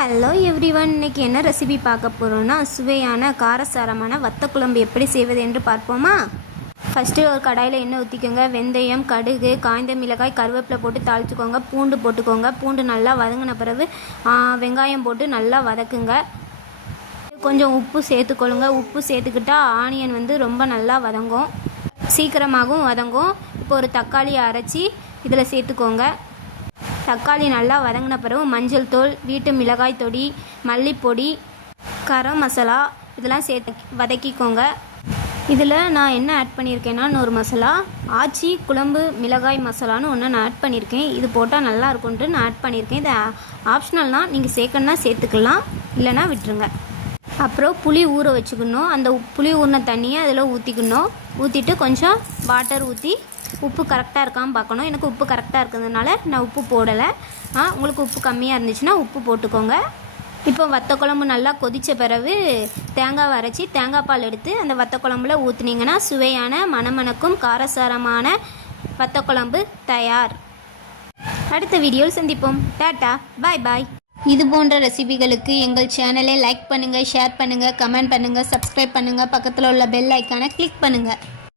Hello everyone, இன்றைக்கி என்ன recipe பார்க்க போகிறோன்னா சுவையான காரசாரமான வத்த குழம்பு எப்படி செய்வது என்று பார்ப்போமா. ஃபஸ்ட்டு ஒரு கடாயில் எண்ணெய் ஊற்றிக்கோங்க. வெந்தயம், கடுகு, காய்ந்த மிளகாய், கருவேப்பிலை போட்டு தாளிச்சுக்கோங்க. பூண்டு போட்டுக்கோங்க. பூண்டு நல்லா வதங்கின பிறகு வெங்காயம் போட்டு நல்லா வதக்குங்க. கொஞ்சம் உப்பு சேர்த்துக்கொள்ளுங்க. உப்பு சேர்த்துக்கிட்டால் ஆனியன் ரொம்ப நல்லா வதங்கும், சீக்கிரமாகவும் வதங்கும். இப்போ ஒரு தக்காளியை அரைச்சி இதில் சேர்த்துக்கோங்க. தக்காளி நல்லா வதங்கின பிறகு மஞ்சள் தூள், வீட்டு மிளகாய் பொடி, மல்லிப்பொடி, கரம் மசாலா இதெல்லாம் சேர்த்து வதக்கிக்கோங்க. இதில் நான் என்ன ஆட் பண்ணியிருக்கேன்னா இன்னொரு மசாலா ஆச்சி குழம்பு மிளகாய் மசாலான்னு ஒன்று நான் ஆட் பண்ணியிருக்கேன். இது போட்டால் நல்லா இருக்கும்ன்ட்டு நான் ஆட் பண்ணியிருக்கேன். இது ஆப்ஷனல்னால் நீங்கள் சேர்க்கணுன்னா சேர்த்துக்கலாம், இல்லைனா விட்டுருங்க. அப்புறம் புளி ஊற வச்சுக்கணும். அந்த புளி ஊறின தண்ணியை அதில் ஊற்றிக்கணும். ஊற்றிட்டு கொஞ்சம் வாட்டர் ஊற்றி உப்பு கரெக்டாக இருக்கான்னு பார்க்கணும். எனக்கு உப்பு கரெக்டாக இருக்கிறதுனால நான் உப்பு போடலை. உங்களுக்கு உப்பு கம்மியாக இருந்துச்சுன்னா உப்பு போட்டுக்கோங்க. இப்போ வத்த குழம்பு நல்லா கொதித்த பிறகு தேங்காய் அரைச்சி தேங்காய் பால் எடுத்து அந்த வத்த குழம்புல ஊற்றுனீங்கன்னா சுவையான மணமணக்கும் காரசாரமான வத்த குழம்பு தயார். அடுத்த வீடியோவில் சந்திப்போம். டாட்டா, பாய் பாய். இது போன்ற ரெசிபிகளுக்கு எங்கள் சேனலை லைக் பண்ணுங்கள், ஷேர் பண்ணுங்கள், கமெண்ட் பண்ணுங்கள், சப்ஸ்கிரைப் பண்ணுங்கள். பக்கத்தில் உள்ள பெல் ஐக்கானை கிளிக் பண்ணுங்கள்.